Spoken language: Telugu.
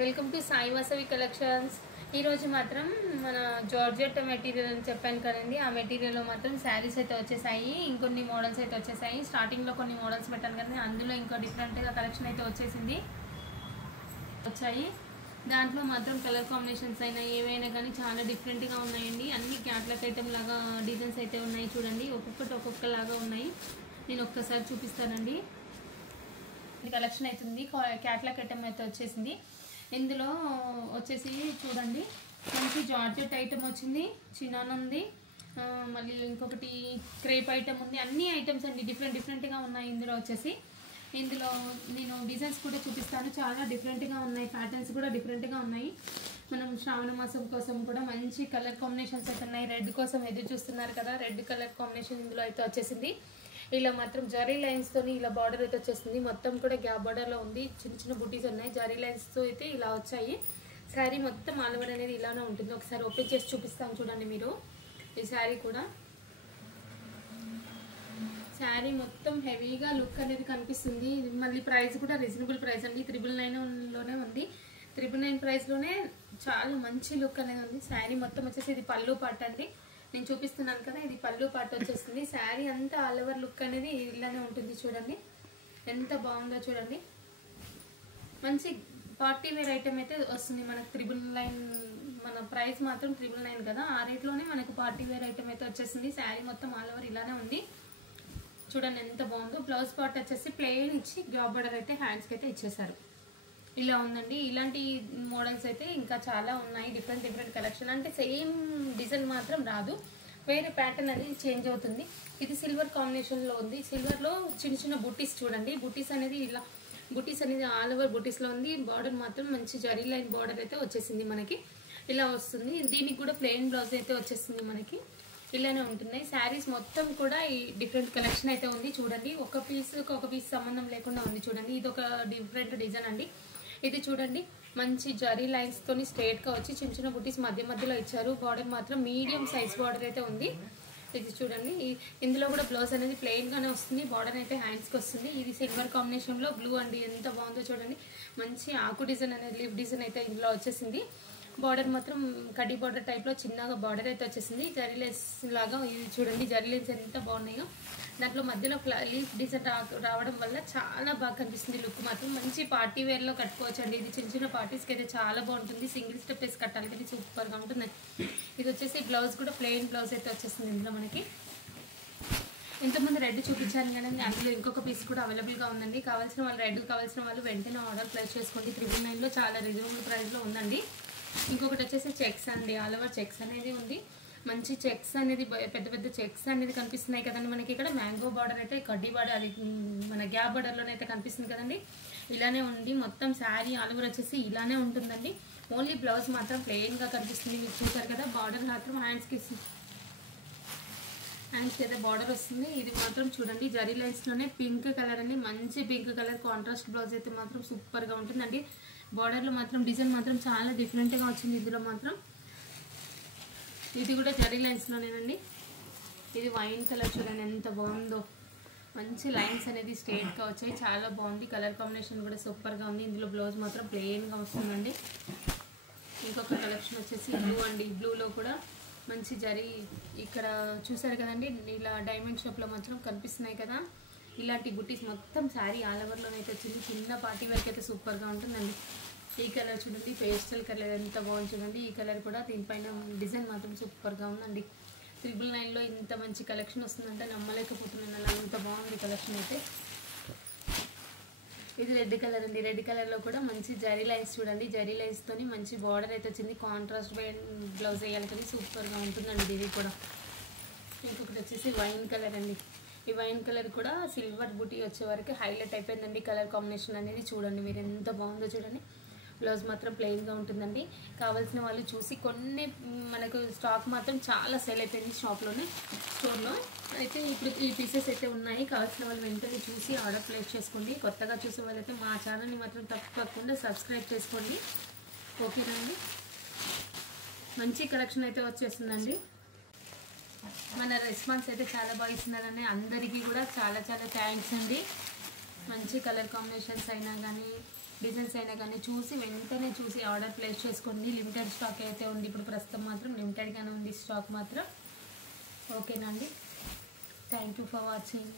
Welcome to Sai Vasavi collections. ఈరోజు మాత్రం మన జార్జెట్ మెటీరియల్ అని చెప్పాను కదండి. ఆ మెటీరియల్లో మాత్రం శారీస్ అయితే వచ్చేసాయి, ఇంకొన్ని మోడల్స్ అయితే వచ్చేసాయి. స్టార్టింగ్లో కొన్ని మోడల్స్ పెట్టాను కదా, అందులో ఇంకో డిఫరెంట్గా కలెక్షన్ అయితే వచ్చేసింది వచ్చాయి. దాంట్లో మాత్రం కలర్ కాంబినేషన్స్ అయినా ఏవైనా కానీ చాలా డిఫరెంట్గా ఉన్నాయండి. అన్ని క్యాట్లాగ్ ఐటమ్ లాగా డిజైన్స్ అయితే ఉన్నాయి. చూడండి, ఒక్కొక్కలాగా ఉన్నాయి. నేను ఒక్కసారి చూపిస్తానండి. కలెక్షన్ అవుతుంది, క్యాట్లాగ్ ఐటమ్ అయితే వచ్చేసింది. ఇందులో వచ్చేసి చూడండి, మంచి జార్జెట్ ఐటమ్ వచ్చింది, చినాన్ ఉంది, మళ్ళీ ఇంకొకటి క్రేప్ ఐటమ్ ఉంది. అన్ని ఐటమ్స్ అండి డిఫరెంట్గా ఉన్నాయి. ఇందులో నేను డిజైన్స్ కూడా చూపిస్తాను. చాలా డిఫరెంట్గా ఉన్నాయి, ప్యాటర్న్స్ కూడా డిఫరెంట్గా ఉన్నాయి. మనం శ్రావణ మాసం కోసం కూడా మంచి కలర్ కాంబినేషన్స్ అయితే ఉన్నాయి. రెడ్ కోసం ఎదురు చూస్తున్నారు కదా, రెడ్ కలర్ కాంబినేషన్ ఇందులో అయితే వచ్చేసింది. ఇలా మాత్రం జరీ లైన్స్తోని ఇలా బార్డర్ అయితే వచ్చేసింది. మొత్తం కూడా గ్యాప్ బార్డర్లో ఉంది, చిన్న బుటీస్ ఉన్నాయి. జరీ లైన్స్తో అయితే ఇలా వచ్చాయి. శారీ మొత్తం ఆల్ ఓవర్ అనేది ఇలానే ఉంటుంది. ఒకసారి ఓపెన్ చేసి చూపిస్తాను చూడండి మీరు. ఈ శారీ కూడా శారీ మొత్తం హెవీగా లుక్ అనేది కనిపిస్తుంది. మళ్ళీ ప్రైస్ కూడా రీజనబుల్ ప్రైస్ అండి, 999లోనే ఉంది. 999 ప్రైస్లోనే చాలా మంచి లుక్ అనేది ఉంది. శారీ మొత్తం వచ్చేసి ఇది పళ్ళు పార్ట్ అండి, నేను చూపిస్తున్నాను కదా, ఇది పళ్ళు పార్ట్ వచ్చేస్తుంది. శారీ అంతా ఆల్ ఓవర్ లుక్ అనేది ఇలానే ఉంటుంది. చూడండి ఎంత బాగుందో చూడండి. మంచి పార్టీ వేర్ ఐటమ్ అయితే వస్తుంది మనకు. 999 మన ప్రైస్ మాత్రం 999 కదా, ఆ రేట్లోనే మనకు పార్టీ వేర్ ఐటమ్ అయితే వచ్చేసింది. శారీ మొత్తం ఆల్ ఓవర్ ఇలానే ఉంది. చూడండి ఎంత బాగుందో. బ్లౌజ్ పార్ట్ వచ్చేసి ప్లెయిన్ ఇచ్చి గ్యాప్ బార్డర్ అయితే హ్యాండ్స్కి అయితే ఇచ్చేసారు. ఇలా ఉందండి. ఇలాంటి మోడల్స్ అయితే ఇంకా చాలా ఉన్నాయి. డిఫరెంట్ కలెక్షన్ అంటే సేమ్ డిజైన్ మాత్రం రాదు, వేరే ప్యాటర్న్ అనేది చేంజ్ అవుతుంది. ఇది సిల్వర్ కాంబినేషన్లో ఉంది. సిల్వర్లో చిన్న బుటీస్ చూడండి. బుటీస్ అనేది ఆల్ ఓవర్ బుటీస్లో ఉంది. బార్డర్ మాత్రం మంచి జరీ లైన్ బార్డర్ అయితే వచ్చేసింది మనకి. ఇలా వస్తుంది. దీనికి కూడా ప్లెయిన్ బ్లౌజ్ అయితే వచ్చేస్తుంది మనకి. ఇలానే ఉంటున్నాయి శారీస్ మొత్తం కూడా. ఈ డిఫరెంట్ కలెక్షన్ అయితే ఉంది చూడండి. ఒక పీస్ సంబంధం లేకుండా ఉంది చూడండి. ఇది ఒక డిఫరెంట్ డిజైన్ అండి. ఇది చూడండి, మంచి జరీ లైన్స్ తోని స్ట్రేట్ గా వచ్చి చిన్న బుటీస్ మధ్యలో ఇచ్చారు. బార్డర్ మాత్రం మీడియం సైజ్ బార్డర్ అయితే ఉంది. ఇది చూడండి, ఇందులో కూడా బ్లౌజ్ అనేది ప్లెయిన్ గానే వస్తుంది. బార్డర్ అయితే హ్యాండ్స్ కి వస్తుంది. ఇది సిల్వర్ కాంబినేషన్ లో బ్లూ అండి, ఎంత బాగుందో చూడండి. మంచి ఆకు డిజైన్ అనేది లీఫ్ డిజైన్ అయితే ఇందులో వచ్చేసింది. బార్డర్ మాత్రం కడ్డీ బార్డర్ టైప్ లో చిన్నగా బార్డర్ అయితే వచ్చేసింది. జరీ లైన్స్ లాగా ఇది చూడండి, జరీ లైన్స్ ఎంత బాగున్నాయో. దాంట్లో మధ్యలో లీఫ్ డిజైన్ రావడం వల్ల చాలా బాగా కనిపిస్తుంది. లుక్ మాత్రం మంచి పార్టీ వేర్ లో కట్టుకోవచ్చు అండి. ఇది చిన్న పార్టీస్కి అయితే చాలా బాగుంటుంది. సింగిల్ స్టెప్ వేసి కట్టాలి కానీ సూపర్ గా ఉంటుంది. ఇది వచ్చేసి బ్లౌజ్ కూడా ప్లెయిన్ బ్లౌజ్ అయితే వచ్చేస్తుంది. ఇందులో మనకి ఇంతకుముందు రెడ్ చూపించాను కానీ అందులో ఇంకొక పీస్ కూడా అవైలబుల్గా ఉందండి. కావాల్సిన వాళ్ళు రెడ్ కావాల్సిన వాళ్ళు వెంటనే ఆర్డర్ ప్లేస్ చేసుకోండి. 999లో చాలా రీజనబుల్ ప్రైస్లో ఉందండి. ఇంకొకటి వచ్చేసి చెక్స్ అండి, ఆల్ ఓవర్ చెక్స్ అనేది ఉంది. మంచి చెక్స్ అనేది పెద్ద చెక్స్ అనేది కనిపిస్తున్నాయి కదండి మనకి. ఇక్కడ మ్యాంగో బార్డర్ అయితే కడ్డీ బార్డర్, అది మన గ్యాప్ బార్డర్లోనే అయితే కనిపిస్తుంది కదండి. ఇలానే ఉంది మొత్తం శారీ ఆల్ ఓవర్ వచ్చేసి ఇలానే ఉంటుందండి. ఓన్లీ బ్లౌజ్ మాత్రం ప్లెయిన్గా కనిపిస్తుంది. మీరు చూసారు కదా, బార్డర్ మాత్రం హ్యాండ్స్కి అయితే బార్డర్ వస్తుంది. ఇది మాత్రం చూడండి, జరీ లైన్స్లోనే పింక్ కలర్ అండి, మంచి పింక్ కలర్ కాంట్రాస్ట్ బ్లౌజ్ అయితే మాత్రం సూపర్గా ఉంటుందండి. బార్డర్లో మాత్రం డిజైన్ మాత్రం చాలా డిఫరెంట్గా వచ్చింది. ఇందులో మాత్రం ఇది కూడా జరీ లైన్స్లోనేనండి. ఇది వైన్ కలర్ చూడండి ఎంత బాగుందో. మంచి లైన్స్ అనేది స్ట్రేట్గా వచ్చాయి, చాలా బాగుంది. కలర్ కాంబినేషన్ కూడా సూపర్గా ఉంది. ఇందులో బ్లౌజ్ మాత్రం ప్లెయిన్గా వస్తుందండి. ఇంకొక కలెక్షన్ వచ్చేసి బ్లూ అండి. బ్లూలో కూడా మంచి జరీ ఇక్కడ చూసారు కదండి, ఇలా డైమండ్ షేప్లో మాత్రం కనిపిస్తున్నాయి కదా. ఇలాంటి బుటీస్ మొత్తం శారీ ఆల్ ఓవర్లోనైతే వచ్చింది. చిన్న పార్టీ వరకు అయితే సూపర్గా ఉంటుందండి. ఈ కలర్ చూడండి, పేస్టల్ కలర్ ఎంత బాగుంది చూడండి. ఈ కలర్ కూడా దీనిపైన డిజైన్ మాత్రం సూపర్గా ఉందండి. 999లో ఇంత మంచి కలెక్షన్ వస్తుందంటే నమ్మలేకపోతున్నాను, అలా అంత బాగుంది కలెక్షన్ అయితే. ఇది రెడ్ కలర్ అండి. రెడ్ కలర్లో కూడా మంచి జరీ లైన్స్ చూడండి. జరీ లైన్స్తోని మంచి బార్డర్ అయితే వచ్చింది. కాంట్రాస్ట్ బ్లౌజ్ వేయాలి కానీ సూపర్గా ఉంటుందండి ఇది కూడా. ఇంకొకటి వచ్చేసి వైన్ కలర్ అండి. ఈ వైన్ కలర్ కూడా సిల్వర్ బూటీ వచ్చే వరకు హైలైట్ అయిపోయిందండి. కలర్ కాంబినేషన్ అనేది చూడండి మీరు ఎంత బాగుందో చూడండి. బ్లౌజ్ మాత్రం ప్లెయిన్గా ఉంటుందండి. కావాల్సిన వాళ్ళు చూసి కొన్ని, మనకు స్టాక్ మాత్రం చాలా సేల్ అయిపోయింది స్టోర్లో అయితే. ఇప్పుడు ఈ పీసెస్ అయితే ఉన్నాయి. కావాల్సిన వాళ్ళు వెంటనే చూసి ఆర్డర్ ప్లేస్ చేసుకోండి. కొత్తగా చూసే వాళ్ళైతే మా ఛానల్ని మాత్రం తప్పకుండా సబ్స్క్రైబ్ చేసుకోండి, ఓకేనండి. మంచి కలెక్షన్ అయితే వచ్చేస్తుందండి. మన రెస్పాన్స్ అయితే చాలా బాగా ఇస్తున్నారని అందరికీ కూడా చాలా థ్యాంక్స్ అండి. మంచి కలర్ కాంబినేషన్స్ అయినా కానీ డిజైన్స్ అయినా కానీ చూసి వెంటనే చూసి ఆర్డర్ ప్లేస్ చేసుకోండి. లిమిటెడ్ స్టాక్ అయితే ఉంది, ఇప్పుడు ప్రస్తుతం మాత్రం లిమిటెడ్గానే ఉంది స్టాక్ మాత్రం. ఓకేనా అండి, థ్యాంక్ యూ ఫర్ వాచింగ్.